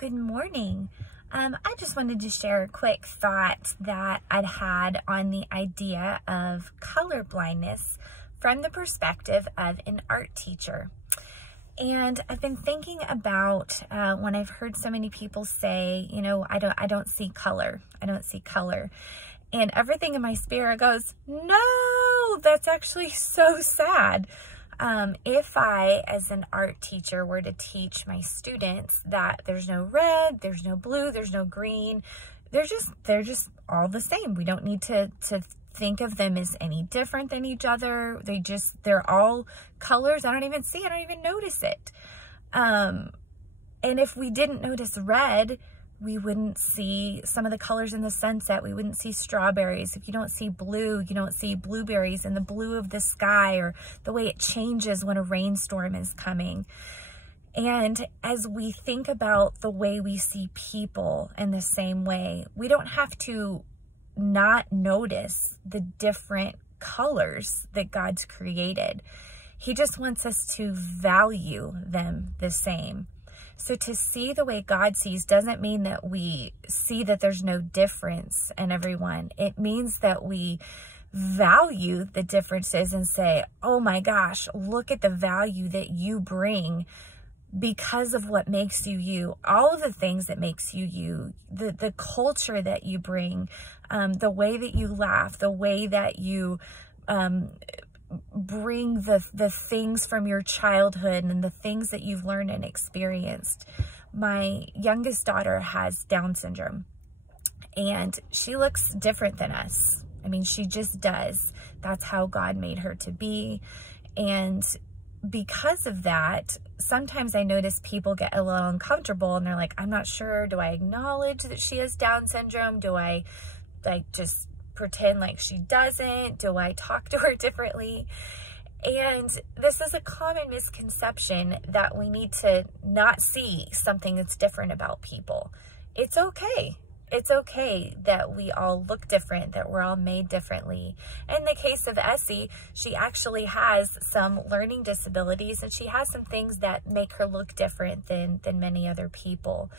Good morning. I just wanted to share a quick thought that I'd had on the idea of color blindness from the perspective of an art teacher. And I've been thinking about when I've heard so many people say, you know, I don't see color. I don't see color. And everything in my spirit goes, no, that's actually so sad. If I, as an art teacher, were to teach my students that there's no red, there's no blue, there's no green, they're just all the same. We don't need to think of them as any different than each other. They're all colors. I don't even notice it. And if we didn't notice red, we wouldn't see some of the colors in the sunset. We wouldn't see strawberries. If you don't see blue, you don't see blueberries and the blue of the sky, or the way it changes when a rainstorm is coming. And as we think about the way we see people in the same way, we don't have to not notice the different colors that God's created. He just wants us to value them the same. So to see the way God sees doesn't mean that we see that there's no difference in everyone. It means that we value the differences and say, oh my gosh, look at the value that you bring because of what makes you you, all of the things that makes you you, the culture that you bring, the way that you laugh, the way that you bring the things from your childhood and the things that you've learned and experienced. My youngest daughter has Down syndrome, and she looks different than us. I mean, she just does. That's how God made her to be. And because of that, sometimes I notice people get a little uncomfortable and they're like, I'm not sure. Do I acknowledge that she has Down syndrome? Do I just pretend like she doesn't? Do I talk to her differently? And this is a common misconception that we need to not see something that's different about people. It's okay. It's okay that we all look different, that we're all made differently. In the case of Essie, she actually has some learning disabilities, and she has some things that make her look different than many other people.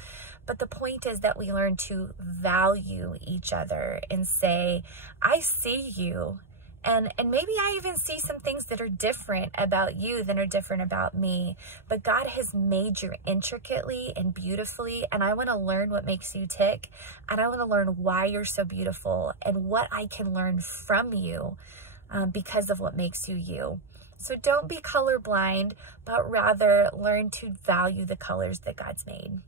But the point is that we learn to value each other and say, I see you. And maybe I even see some things that are different about you than are different about me. But God has made you intricately and beautifully. And I want to learn what makes you tick. And I want to learn why you're so beautiful and what I can learn from you because of what makes you you. So don't be colorblind, but rather learn to value the colors that God's made.